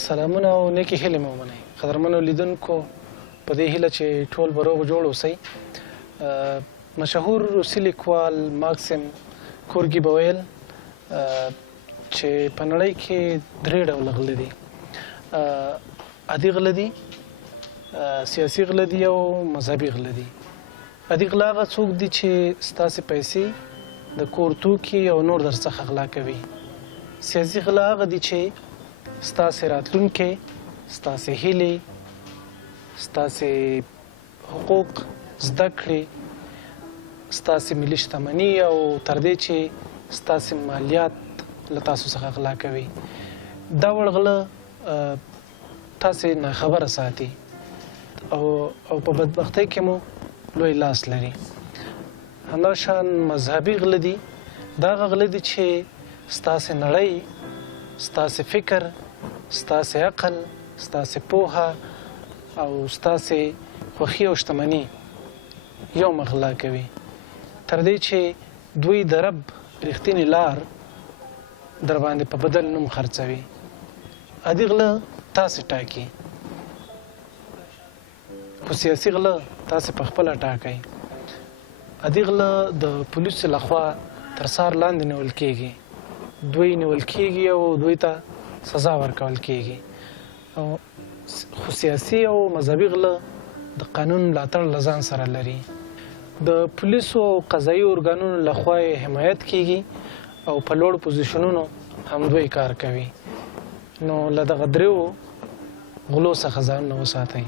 سلامونه او نیکې هیلې مو ومنئ. قدرمنو لیدونکو په دې هیله چې ټول به روغ جوړ اوسئ. مشهور روسي لیکوال ماکسیم کورګي به ویل چې په نړۍ کې درې ډوله غله دي. عادي غله دي، سیاسي غله دي او مذهبي غله دي. عادي غله هغه څوک دي چې ستاسې پیسې د کور توکي او نور در څخه غلا کوي. سیاسي غله هغه دي چې ستاسې راتلونکی، ستاسې هیلې، ستاسې حقوق، زده کړې، ستاسې ملي شتمني او تر دې چې ستاسې مالیات له تاسو څخه غلا کوي. دا وړ غله تاسې ناخبره ساتي او په بدبختۍ کې مو لوی لاس لري. همداشان مذهبي غله دي. دا هغه غله دي چې ستاسې نړۍ، ستاسې فکر، ستاسې عقل، ستاسې پوهه او ستاسې خوښي او شتمني یو مخ غلا کوي، تر دې چې دوی د رب رښتینې لار در باندې په بدل نوم خرڅوي. عادي غله تاسې ټاکي، خو سیاسي غله تاسې په خپله ټاکئ. عادي غله د پولیسو لخوا تر څار لاندې نیول کیږي. دوی نیول کیږي او دوی ته سزا ورکول کیږي. خو سیاسي او مذهبي غله د قانون ملاتړ له ځان سره لري. د پولیسو او قضایي ارګانونو لخوا یې حمایت کیږي او په لوړ پوزیشنونو هم دوی کار کوي. نو له دغه دریو غلو څخه ځانونه وساتئ.